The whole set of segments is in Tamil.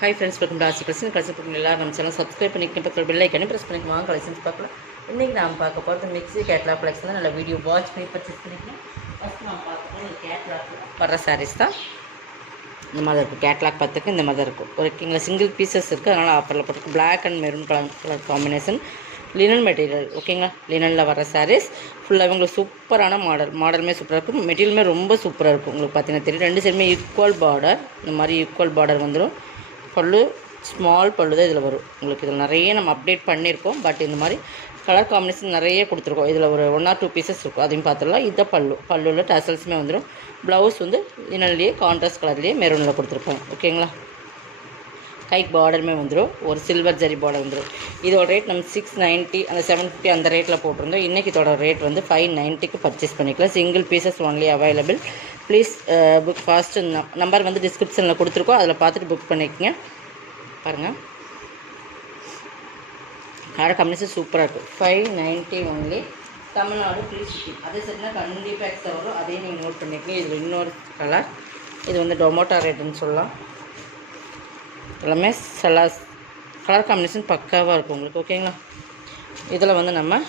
ஹாய் ஃப்ரெண்ட்ஸ், வெல்கம் டு ஆசி கலெக்ஷன். கலெக்ஷன் எல்லாரும் நம்ம சேனல் சப்ஸ்கிரைப் பண்ணிக்க, பக்கத்தில் பெல் ஐக்கனை ப்ரெஸ் பண்ணிக்கலாம். வாங்க கலெக்ஷன்ஸ் பார்க்கலாம். இன்றைக்கி நாம் பார்க்க போகிறது மிக்ஸி கேட்லாக் கலெக்ஷன் தான். நல்ல வீடியோ வாட்ச் பண்ணி பர்ச்சேஸ் பண்ணிக்கலாம். ஃபஸ்ட் நாம் பார்க்க போகிறது கேட்லாக் வர சாரீஸ் தான். இந்த மாதிரி இருக்கும். கேட்லாக் பார்த்துக்கு இந்த மாதிரி இருக்கும். ஒரு இங்கே சிங்கிள் பீசஸ் இருக்குது, அதனால் ஆஃபரில் போட்டுருக்கு. Black and maroon colour combination, linen material. ஓகேங்களா, லினனில் வர சாரீஸ் ஃபுல்லாக உங்களுக்கு சூப்பரான மாடலுமே சூப்பராக இருக்கும். மெட்டீரியலுமே ரொம்ப சூப்பராக இருக்கும். உங்களுக்கு பார்த்தீங்கன்னா தெரியும், ரெண்டு சைடுமே ஈக்குவல் பார்டர். இந்த மாதிரி ஈக்குவல் பார்டர் வந்துடும். பல்லு ஸ்மால் பல்லு தான் இதில் வரும். உங்களுக்கு இதில் நிறைய நம்ம அப்டேட் பண்ணியிருக்கோம். பட் இந்த மாதிரி கலர் காம்பினேஷன் நிறைய கொடுத்துருக்கோம். இதில் ஒரு 1 or 2 பீசஸ் இருக்கும், அதையும் பார்த்துடலாம். இதுதான் பல்லுவில் டசல்ஸுமே வந்துடும். ப்ளவுஸ் வந்து லினன்லேயே கான்ட்ராஸ்ட் கலர்லேயே மெரூனில் கொடுத்துருப்போம். ஓகேங்களா, கைக்கு பார்டருமே வந்துடும். ஒரு சில்வர் ஜரி பார்டர் வந்துடும். இதோட ரேட் நம்ம 690 அந்த 750 அந்த ரேட்டில் போட்டிருந்தோம். இன்றைக்கி இதோட ரேட் வந்து 590க்கு பர்ச்சேஸ் பண்ணிக்கலாம். Single pieces only available. Please book fast. Number வந்து டிஸ்கிரிப்ஷனில் கொடுத்துருக்கோம், அதில் பார்த்துட்டு புக் பண்ணிக்கோங்க. பாருங்கள், கலர் காம்பினேஷன் சூப்பராக இருக்கும். 590 ஒன்லி. Tamil Nadu free shipping. அதே சரினா கண்டிப்பாக எக்ஸ்ட்ரா வரும், அதையும் நீங்கள் நோட் பண்ணிக்கோங்க. இது இன்னொரு கலர். இது வந்து டொமோட்டோ ரேட்டுன்னு சொல்லலாம். எல்லாமே கலர் காம்பினேஷன் பக்காவாக இருக்கும் உங்களுக்கு. ஓகேங்களா, இதில் வந்து நம்ம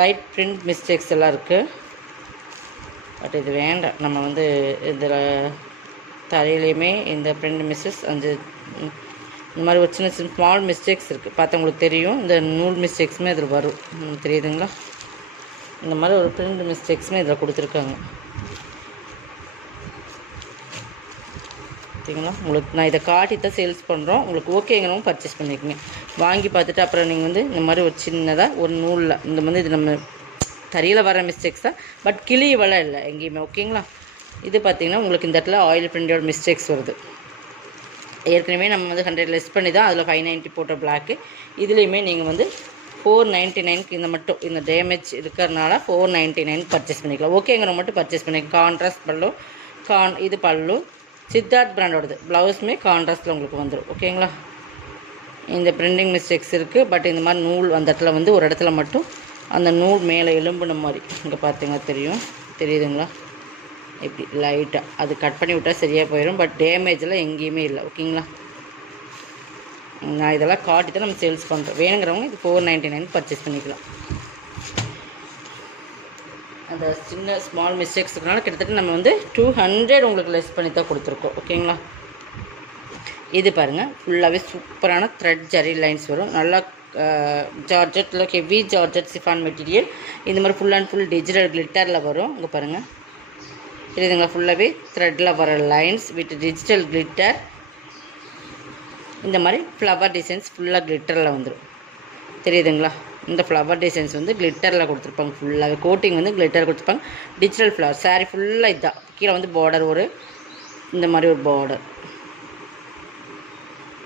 லைட் பிரிண்ட் மிஸ்டேக்ஸ் எல்லாம் இருக்குது. பட் இது வேண்டாம். நம்ம வந்து இதில் தரையிலையுமே இந்த பிரிண்ட் மிஸ்டேக்ஸ் இந்த மாதிரி ஒரு சின்ன சின்ன ஸ்மால் மிஸ்டேக்ஸ் இருக்குது, பார்த்தா உங்களுக்கு தெரியும். இந்த நூல் மிஸ்டேக்ஸுமே இதில் வரும், தெரியுதுங்களா? இந்த மாதிரி ஒரு பிரிண்ட் மிஸ்டேக்ஸுமே இதில் கொடுத்துருக்காங்க. ஓகேங்களா, உங்களுக்கு நான் இதை காட்டி தான் சேல்ஸ் பண்ணுறோம். உங்களுக்கு ஓகேங்கிறவங்க பர்ச்சேஸ் பண்ணிக்கோங்க. வாங்கி பார்த்துட்டு அப்புறம் நீங்கள் வந்து இந்த மாதிரி ஒரு சின்னதாக ஒரு நூலில் இந்த மாதிரி இது நம்ம தறியில் வர மிஸ்டேக்ஸ் தான், பட் கிளி வலை இல்லை எங்கேயுமே. ஓகேங்களா, இது பார்த்திங்கன்னா உங்களுக்கு இந்த இடத்துல ஆயில் பிரிண்டோட மிஸ்டேக்ஸ் வருது. ஏற்கனவே நம்ம வந்து 100 லெஸ் பண்ணி தான் அதில் 590 போட்ட பிளாக்கு. இதுலேயுமே நீங்கள் வந்து 499க்கு இந்த மட்டும் இந்த டேமேஜ் இருக்கிறதுனால 499 பர்ச்சேஸ் பண்ணிக்கலாம். ஓகேங்கிறவங்க மட்டும் பர்ச்சேஸ் பண்ணிக்கலாம். கான்ட்ராஸ்ட் பல்லு, இது பல்லு சித்தார்த் பிராண்டோடது. ப்ளவுஸுமே கான்ட்ராஸ்ட்டில் உங்களுக்கு வந்துடும். ஓகேங்களா, இந்த பிரிண்டிங் மிஸ்டேக்ஸ் இருக்குது. பட் இந்த மாதிரி நூல் அந்த இடத்துல வந்து ஒரு இடத்துல மட்டும் அந்த நூல் மேலே எலும்புன மாதிரி இங்கே பார்த்தீங்கன்னா தெரியுதுங்களா? இப்படி லைட்டாக அது கட் பண்ணி விட்டால் சரியாக போயிடும். பட் டேமேஜெலாம் எங்கேயுமே இல்லை. ஓகேங்களா, நான் இதெல்லாம் காட்டி தான் நம்ம சேல்ஸ் பண்ணுறோம். வேணுங்கிறவங்க இது 499 பர்ச்சேஸ் பண்ணிக்கலாம். அந்த சின்ன ஸ்மால் மிஸ்டேக்ஸ் இருக்கிறனால கிட்டத்தட்ட நம்ம வந்து 200 உங்களுக்கு லெஸ் பண்ணி தான் கொடுத்துருக்கோம். ஓகேங்களா, இது பாருங்கள், ஃபுல்லாகவே சூப்பரான த்ரெட் ஜரி லைன்ஸ் வரும். நல்லா ஜார்ஜெட்டில் ஹெவி ஜார்ஜெட் சிஃபான் மெட்டீரியல். இந்த மாதிரி ஃபுல் அண்ட் ஃபுல் டிஜிட்டல் கிளிட்டரில் வரும். இங்கே பாருங்கள், தெரியுதுங்களா? ஃபுல்லாகவே த்ரெட்டில் வர லைன்ஸ் வித் டிஜிட்டல் கிளிட்டர். இந்த மாதிரி ஃப்ளவர் டிசைன்ஸ் ஃபுல்லாக கிளிட்டரில் வந்துடும். தெரியுதுங்களா? இந்த ஃப்ளவர் டிசைன்ஸ் வந்து கிளிட்டரில் கொடுத்துருப்பாங்க. ஃபுல்லாகவே கோட்டிங் வந்து கிளிட்டர் கொடுத்துருப்பாங்க. டிஜிட்டல் ஃப்ளவர் சாரீ ஃபுல்லாக இதுதான். கீழே வந்து பார்டர் ஒரு இந்த மாதிரி ஒரு பார்டர்,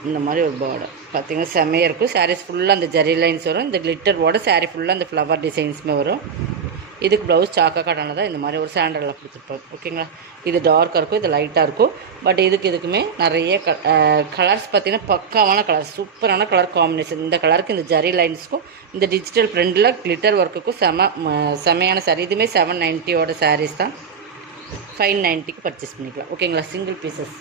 இந்த மாதிரி ஒரு பார்டர் பார்த்திங்கன்னா செம்மையாக இருக்கும். சாரீஸ் ஃபுல்லாக அந்த ஜரி லைன்ஸ் வரும். இந்த கிளிட்டரோட சாரீ ஃபுல்லாக அந்த ஃப்ளவர் டிசைன்ஸுமே வரும். இதுக்கு ப்ளவுஸ் சாக்கா காட்டான தான் இந்த மாதிரி ஒரு சாண்டலில் கொடுத்துருப்பாங்க. ஓகேங்களா, இது டார்க்காக இருக்கும், இது லைட்டாக இருக்கும். பட் இதுக்குமே நிறைய கலர்ஸ் பார்த்திங்கன்னா பக்காவான கலர், சூப்பரான கலர் காம்பினேஷன். இந்த கலருக்கு இந்த ஜரி லைன்ஸுக்கும் இந்த டிஜிட்டல் பிரிண்டில் கிளிட்டர் ஒர்க்குக்கும் செமையான சாரீ. இதுவுமே 790 சாரீஸ் தான். 590க்கு பர்ச்சேஸ் பண்ணிக்கலாம். ஓகேங்களா, சிங்கிள் பீசஸ்.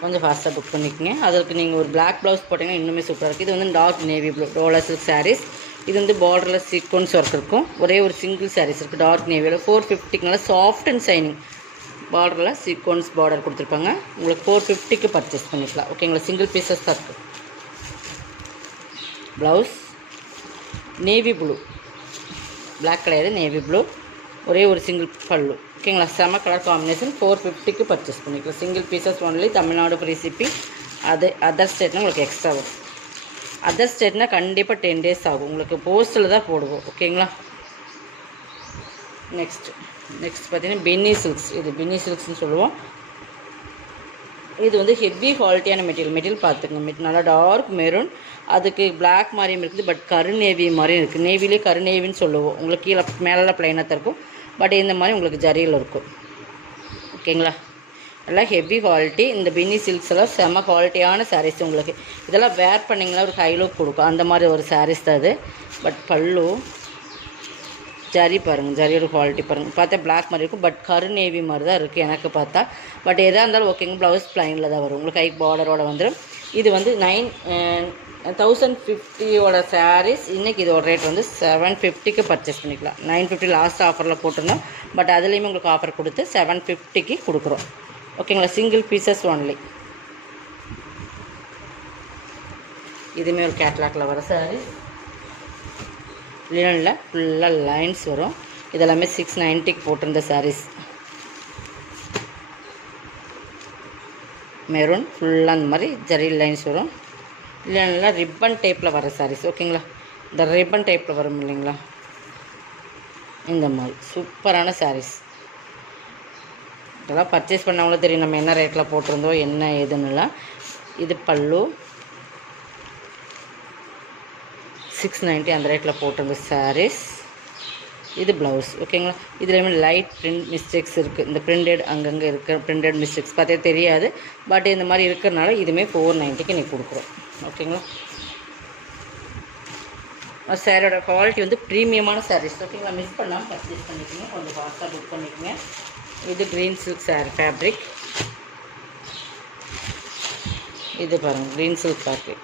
கொஞ்சம் ஃபாஸ்ட்டாக புக் பண்ணிக்கோங்க. அதற்கு நீங்கள் ஒரு பிளாக் ப்ளவுஸ் போட்டிங்கன்னா இன்னுமே சூப்பராக இருக்குது. இது வந்து dark navy blue roller silk saris. இது வந்து பார்டரில் சீக்வன்ஸ் ஒர்க் இருக்கும். ஒரே ஒரு சிங்கிள் சாரீஸ் இருக்குது டார்க் நேவியில். 450க்கு நல்லா சாஃப்ட் அண்ட் ஷைனிங் பார்டரில் சீக்வன்ஸ் பார்டர் கொடுத்துருப்பாங்க. உங்களுக்கு 450க்கு பர்ச்சேஸ் பண்ணிக்கலாம். ஓகேங்களா, சிங்கிள் பீசஸ் தான் இருக்குது. ப்ளவுஸ் நேவி ப்ளூ, பிளாக் கிடையாது, நேவி ப்ளூ. ஒரே ஒரு சிங்கிள் பல்லு. ஓகேங்களா, செம கலர் காம்பினேஷன். 450க்கு பர்ச்சேஸ் பண்ணிக்கலாம். Single pieces only. Tamil Nadu free shipping. Other ஸ்டேட்னா உங்களுக்கு எக்ஸ்ட்ரா வரும். அதர் ஸ்டேட்னால் கண்டிப்பாக 10 days ஆகும். உங்களுக்கு போஸ்ட்டில் தான் போடுவோம். ஓகேங்களா, நெக்ஸ்ட் பார்த்தீங்கன்னா பென்னி சில்க்ஸ். இது பென்னி சில்க்ஸ்னு சொல்லுவோம். இது வந்து ஹெவி குவாலிட்டியான மெட்டீரியல் பார்த்துங்க. நல்லா டார்க் மெரூன், அதுக்கு பிளாக் மாதிரியும் இருக்குது. பட் கருநேவி மாதிரியும் இருக்குது. நேவிலே கருநேவின்னு சொல்லுவோம். உங்களுக்கு கீழே மேலே ப்ளைனாக தான் இருக்கும். பட் இந்த மாதிரி உங்களுக்கு ஜரியில் இருக்கும். ஓகேங்களா, எல்லாம் ஹெவி குவாலிட்டி. இந்த பின்னி சில்க்ஸ் எல்லாம் செம்ம குவாலிட்டியான சாரீஸ். உங்களுக்கு இதெல்லாம் வேர் பண்ணிங்கன்னா ஒரு ஹை லுக் கொடுக்கும். அந்த மாதிரி ஒரு சாரீஸ் தான் அது. பட் பல்லு ஜரி பாருங்கள், ஜரியோட குவாலிட்டி பாருங்கள். பார்த்தா பிளாக் மாதிரி இருக்கும், பட் கருநேவி மாதிரி தான் இருக்குது எனக்கு பார்த்தா. பட் எதாக இருந்தாலும் ஓகேங்க. ப்ளவுஸ் ப்ளைனில் தான் வரும், உங்களுக்கு கைக்கு பார்டரோட வந்துடும். இது வந்து 1050 சாரீஸ். இன்றைக்கி இதோட ரேட் வந்து 750 பர்ச்சேஸ் பண்ணிக்கலாம். 950 லாஸ்ட் ஆஃபரில் போட்டிருந்தோம், பட் அதுலேயுமே உங்களுக்கு ஆஃபர் கொடுத்து 750 கொடுக்குறோம். ஓகேங்களா, சிங்கிள் பீசஸ் ஒன்லி. இதுவுமே ஒரு கேட்லாக்ல வர சாரீஸ், லினனில் ஃபுல்லாக லைன்ஸ் வரும். இதெல்லாமே 690 போட்டிருந்த சாரீஸ். மெரூன் ஃபுல்லாக அந்த மாதிரி ஜரி லைன்ஸ் வரும். லினனில் ரிப்பன் டைப்பில் வர சாரீஸ். ஓகேங்களா, இந்த ரிப்பன் டைப்பில் வரும் இல்லைங்களா, இந்த மாதிரி சூப்பரான சாரீஸ். இதெல்லாம் பர்ச்சேஸ் பண்ணவங்களும் தெரியும் நம்ம என்ன ரேட்டில் போட்டிருந்தோம் என்ன ஏதுன்னுலாம். இது பல்லு 690 அந்த ரேட்டில் போட்டிருந்த சாரீஸ். இது ப்ளவுஸ். ஓகேங்களா, இதுலேயுமே லைட் பிரிண்ட் மிஸ்டேக்ஸ் இருக்குது. இந்த பிரிண்டட் அங்கங்கே இருக்க பிரிண்டட் மிஸ்டேக்ஸ் பார்த்தே தெரியாது, பட் இந்த மாதிரி இருக்கிறனால இதுவுமே 490 நீ கொடுக்குறோம். ஓகேங்களா, சாரியோட குவாலிட்டி வந்து ப்ரீமியமான சாரீஸ். ஓகேங்களா, மிஸ் பண்ணாமல் பர்ச்சேஸ் பண்ணிக்கோங்க, கொஞ்சம் ஃபாஸ்ட்டாக புக் பண்ணிக்கோங்க. இது க்ரீன் சில்க் சாரீ ஃபேப்ரிக். இது பாருங்கள், க்ரீன் சில்க் ஃபேப்ரிக்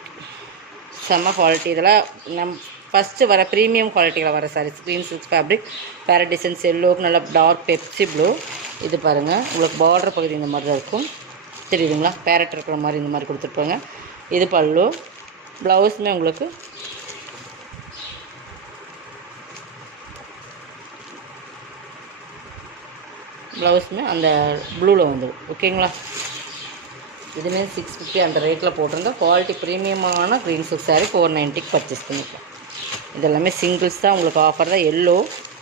செம்ம குவாலிட்டி. இதெல்லாம் ஃபஸ்ட்டு வர ப்ரீமியம் குவாலிட்டியில் வர சாரீஸ். க்ரீன் சில்க் ஃபேப்ரிக், வேறு டிசைன்ஸ், எல்லோவுக்கு நல்லா டார்க் பெப்சி ப்ளூ. இது பாருங்கள், உங்களுக்கு பார்டர் பகுதி இந்த மாதிரி தான் இருக்கும், தெரியுதுங்களா, பேரட் இருக்கிற மாதிரி இந்த மாதிரி கொடுத்துருப்பாங்க. இது பல்லு. ப்ளவுஸுமே உங்களுக்கு அந்த ப்ளூவில் வந்துடும். ஓகேங்களா, இதுவுமே 650 அந்த ரேட்டில் போட்டிருந்தோம். குவாலிட்டி ப்ரீமியமான க்ரீன் சில்க் சாரீ 490 பர்ச்சேஸ் பண்ணிக்கலாம். இதெல்லாமே சிங்கிள்ஸ் தான், உங்களுக்கு ஆஃபர் தான். எல்லோ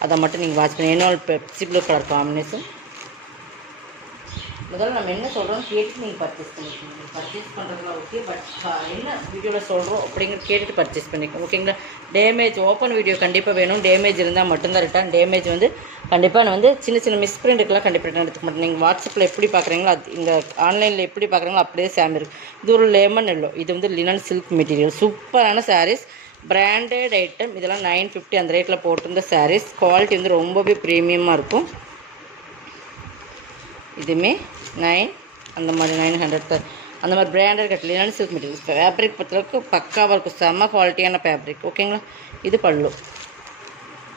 அதை மட்டும் நீங்கள் வாட்ச் பண்ணி. என்னோட பெப்சி ப்ளூ கலர் காம்பினேஷன். முதல்ல நம்ம என்ன சொல்கிறோம் கேட்டு நீங்கள் பர்ச்சேஸ் பண்ணிக்கோங்க. பர்ச்சேஸ் பண்ணுறதுலாம் ஓகே, பட் என்ன வீடியோவில் சொல்கிறோம் அப்படிங்கிற கேட்டுட்டு பர்ச்சேஸ் பண்ணிக்கோங்க. ஓகேங்களா, டேமேஜ் ஓப்பன் வீடியோ கண்டிப்பாக வேணும். டேமேஜ் இருந்தால் மட்டும்தான் ரிட்டர்ன். டேமேஜ் வந்து கண்டிப்பாக நான் வந்து சின்ன சின்ன மிஸ்பிரிண்ட்டுக்கெலாம் கண்டிப்பாக ரிட்டர்ன் எடுத்துக்க மாட்டேன். நீங்கள் வாட்ஸ்அப்பில் எப்படி பார்க்குறீங்களோ அது இங்கே ஆன்லைனில் எப்படி பார்க்குறீங்களோ அப்படியே சேம் இருக்குது. இது ஒரு லெமன் எல்லோ. இது வந்து லினன் சில்க் மெட்டீரியல், சூப்பரான சாரீஸ், பிராண்டட் ஐட்டம். இதெல்லாம் 950 அந்த ரேட்டில் போட்டிருந்த சாரீஸ். குவாலிட்டி வந்து ரொம்பவே ப்ரீமியமாக இருக்கும். இதுவுமே 9 அந்த மாதிரி 900 அந்த மாதிரி branded cut linen silk material. Fabric பொறுத்தளவுக்கு பக்காவாக இருக்கும், செம்ம குவாலிட்டியான ஃபேப்ரிக். ஓகேங்களா, இது பல்லு.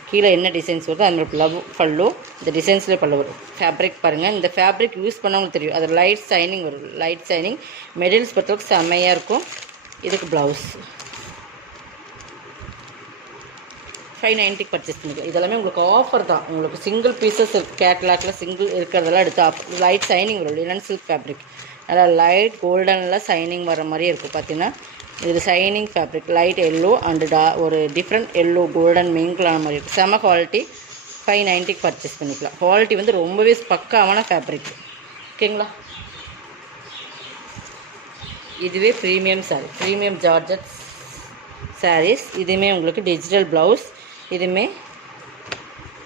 கீழே என்ன டிசைன்ஸ் வருதோ அது மாதிரி பல்லு. இந்த டிசைன்ஸ்லேயே பல்லு வரும். ஃபேப்ரிக் பாருங்கள், இந்த ஃபேப்ரிக் யூஸ் பண்ணவங்களுக்கு தெரியும், அது லைட் ஷைனிங் வரும். லைட் ஷைனிங் மெட்டீரியல்ஸ் பொறுத்தளவுக்கு செம்மையாக இருக்கும். இதுக்கு ப்ளவுஸ் 590 பர்ச்சேஸ் பண்ணிக்கலாம். இதெல்லாமே உங்களுக்கு ஆஃபர் தான். உங்களுக்கு சிங்கிள் பீசஸ் கேட்லாக்கில் சிங்கிள் இருக்கிறதெல்லாம் எடுத்து ஆஃபர். லைட் ஷைனிங் வரும். லினன் சில்க் ஃபேப்ரிக் நல்லா லைட் கோல்டனில் ஷைனிங் வர மாதிரி இருக்கும். பார்த்தீங்கன்னா இது shining fabric, light yellow and ஒரு டிஃப்ரெண்ட் எல்லோ கோல்டன் மிங்கிளான மாதிரி இருக்கும். செம குவாலிட்டி. 590 பர்ச்சேஸ் பண்ணிக்கலாம். குவாலிட்டி வந்து ரொம்பவே பக்காவான ஃபேப்ரிக். ஓகேங்களா, இதுவே premium sari, premium georgette saris. இதுவுமே உங்களுக்கு டிஜிட்டல் ப்ளவுஸ். இதுவுமே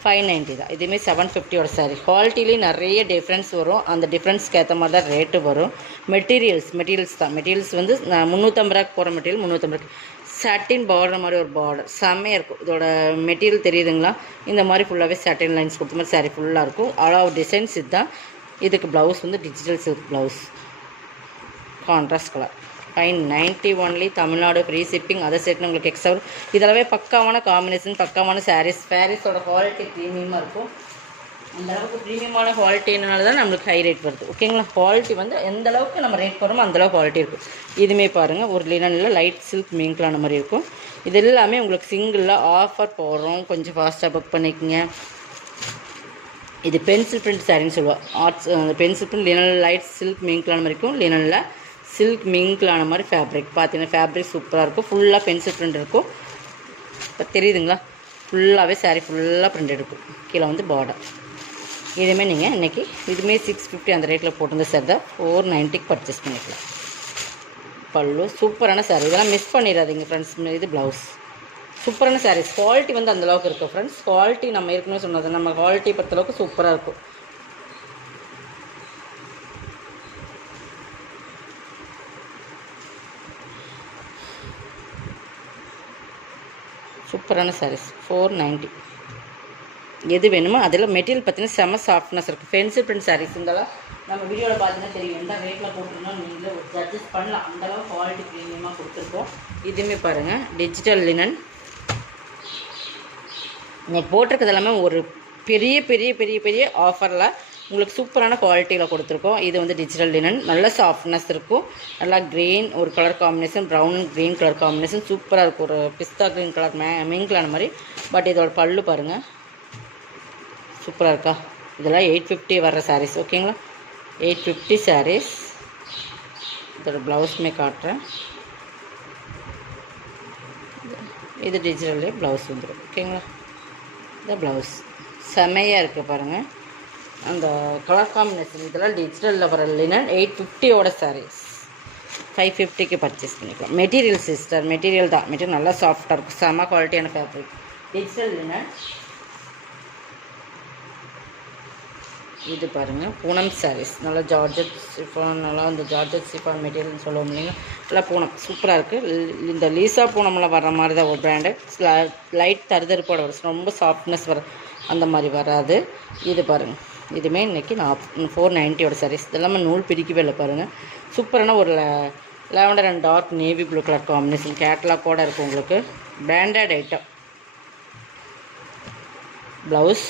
590 தான். இதுவுமே 750 சாரீ. குவாலிட்டிலேயும் நிறைய டிஃப்ரென்ஸ் வரும். அந்த டிஃப்ரென்ஸ்க்கு ஏற்ற மாதிரி தான் ரேட்டு வரும். மெட்டீரியல்ஸ் தான். மெட்டீரியல்ஸ் வந்து நான் 350 ரூபாய்க்கு போகிற மெட்டீரியல் 350 சாட்டின் பார்டர் மாதிரி ஒரு பார்டர் செம்மையாக இருக்கும். இதோட மெட்டீரியல் தெரியுதுங்களா, இந்த மாதிரி ஃபுல்லாகவே சாட்டின் லைன்ஸ் கொடுத்த மாதிரி சாரீ ஃபுல்லாக இருக்கும். அவ்வளோ டிசைன்ஸ் இதுதான். இதுக்கு ப்ளவுஸ் வந்து digital silk blouse, contrast colour. 590 only. Tamil Nadu free shipping. அதை சேர்த்து உங்களுக்கு எக்ஸ்ட்ரா வரும். இதெல்லாமே பக்காவான காம்பினேஷன், பக்காவான சாரீஸ். சாரீஸோட குவாலிட்டி ப்ரீமியமாக இருக்கும். அந்த அளவுக்கு ப்ரீமியமான குவாலிட்டினால தான் நம்மளுக்கு ஹை ரேட் வருது. ஓகேங்களா, குவாலிட்டி வந்து எந்த அளவுக்கு நம்ம ரேட் போகிறோமோ அந்தளவுக்கு குவாலிட்டி இருக்கும். இதுவுமே பாருங்கள், ஒரு லினனில் லைட் சில்க் மிங்க்லான மாதிரி இருக்கும். இது எல்லாமே உங்களுக்கு சிங்கிளில் ஆஃபர் போடுறோம், கொஞ்சம் ஃபாஸ்ட்டாக புக் பண்ணிக்கோங்க. இது பென்சில் பிரிண்ட் சாரின்னு சொல்லுவோம். ஆர்ட்ஸ் பென்சில் பிரிண்ட் லினனில் லைட் சில்க் மிங்க்லான மாதிரி இருக்கும். லினனில் சில்க் மிங்க்லான மாதிரி ஃபேப்ரிக். பார்த்தீங்கன்னா ஃபேப்ரிக் சூப்பராக இருக்கும். ஃபுல்லாக பென்சில் பிரிண்ட் இருக்கும். இப்போ தெரியுதுங்களா, ஃபுல்லாகவே சாரீ ஃபுல்லாக பிரிண்ட் இருக்கும். கீழே வந்து பார்டர். இதுவுமே நீங்கள் இன்றைக்கி இதுவுமே 650 அந்த ரேட்டில் போட்டிருந்த சார் தான் 490 பர்ச்சேஸ் பண்ணிக்கலாம். பல்லு சூப்பரான சாரீ. இதெல்லாம் மிஸ் பண்ணிடாதீங்க ஃப்ரெண்ட்ஸ். இது ப்ளவுஸ் சூப்பரான சாரீஸ். குவாலிட்டி வந்து அந்தளவுக்கு இருக்கும் ஃப்ரெண்ட்ஸ். குவாலிட்டி நம்ம ஏற்கனவே சொன்னது, நம்ம குவாலிட்டி பொறுத்தளவுக்கு சூப்பராக இருக்கும். சூப்பரான சாரீஸ் 490. எது வேணுமோ அதில் மெட்டீரியல் பார்த்தீங்கன்னா செம சாஃப்ட்னஸ் இருக்குது. ஃபென்சி பிரிண்ட் சாரீஸ் இதெல்லாம் நம்ம வீடியோவில் பார்த்தீங்கன்னா தெரியும், எந்த ரேட்டில் போட்டுருந்தோம் நீங்களே ஒரு ஜட்ஜஸ் பண்ணலாம். அந்தளவு குவாலிட்டி ப்ரீமியமாக கொடுத்துருக்கோம். இதுவுமே பாருங்கள் டிஜிட்டல் லினன். நீங்கள் போட்டிருக்கிறது எல்லாமே ஒரு பெரிய பெரிய பெரிய பெரிய ஆஃபரில் உங்களுக்கு சூப்பரான குவாலிட்டியில் கொடுத்துருக்கோம். இது வந்து டிஜிட்டல் லினன், நல்ல சாஃப்ட்னஸ் இருக்கும். நல்லா க்ரீன் ஒரு colour combination, brown green colour combination சூப்பராக இருக்கும். ஒரு பிஸ்தா க்ரீன் கலர் மிங்கிலான மாதிரி. பட் இதோட பல்லு பாருங்கள் சூப்பராக இருக்கா. இதெல்லாம் 850 வர்ற சாரீஸ். ஓகேங்களா, 850 சாரீஸ். இதோட ப்ளவுஸுமே காட்டுறேன். இது டிஜிட்டல்லே ப்ளவுஸ் வந்துடும். ஓகேங்களா, இந்த ப்ளவுஸ் செமையாக இருக்குது பாருங்கள். அந்த கலர் காம்பினேஷன் இதெல்லாம் டிஜிட்டலில் வர லினன் 850யோட சாரீஸ் 550க்கு பர்ச்சேஸ் பண்ணிக்கலாம். மெட்டீரியல் சிஸ்டர், மெட்டீரியல் தான், மெட்டீரியல் நல்லா சாஃப்டாக இருக்கும். செம்ம குவாலிட்டியான ஃபேப்ரிக் டிஜிட்டல் லினன். இது பாருங்கள் பூனம் சாரீஸ், நல்லா ஜார்ஜட் சிஃபான், நல்லா இந்த ஜார்ஜட் சிஃபான் மெட்டீரியல்னு சொல்லுவோம் இல்லைங்க, நல்லா பூனம் சூப்பராக இருக்குது. இந்த லீசா பூனமில் வர்ற மாதிரி தான் ஒரு பிராண்டு. லைட் தருதருப்போட வரும், ரொம்ப சாஃப்ட்னஸ் வர அந்த மாதிரி வராது. இது பாருங்கள், இதுவுமே இன்றைக்கி 490யோட சாரீஸ். இதெல்லாமே நூல் பிரிக்கவே இல்லை பாருங்கள். சூப்பரான ஒரு lavender and dark navy blue colour combination கேட்லாக்கோட இருக்குது உங்களுக்கு. Branded item. ப்ளவுஸ்,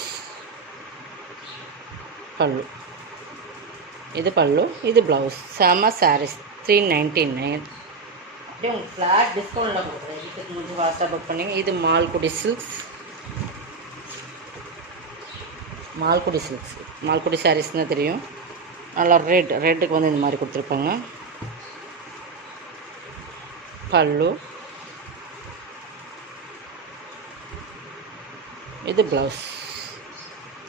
பல்லு, இது பல்லு, இது ப்ளவுஸ். செம சாரீஸ் 399. அப்படியே உங்களுக்கு ஃப்ளாட் டிஸ்கவுண்ட்டில் கொடுக்குறேன். இதுக்கு முடிஞ்சு வாட்ஸ்அப் புக் பண்ணிங்க. இது மால்குடி சில்க்ஸ், மால்குடி சில்க்ஸ், மால்குடி சாரீஸ்னால் தெரியும். நல்லா ரெட்டுக்கு வந்து இந்த மாதிரி கொடுத்துருப்பாங்க. பல்லு, இது ப்ளவுஸ்.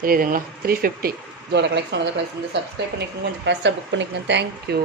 தெரியுதுங்களா, 350. இதோட கலெக்ஷன் வந்து சப்ஸ்கிரைப் பண்ணிக்கோங்க, கொஞ்சம் ஃபாஸ்ட்டாக புக் பண்ணிக்கோங்க. தேங்க்யூ.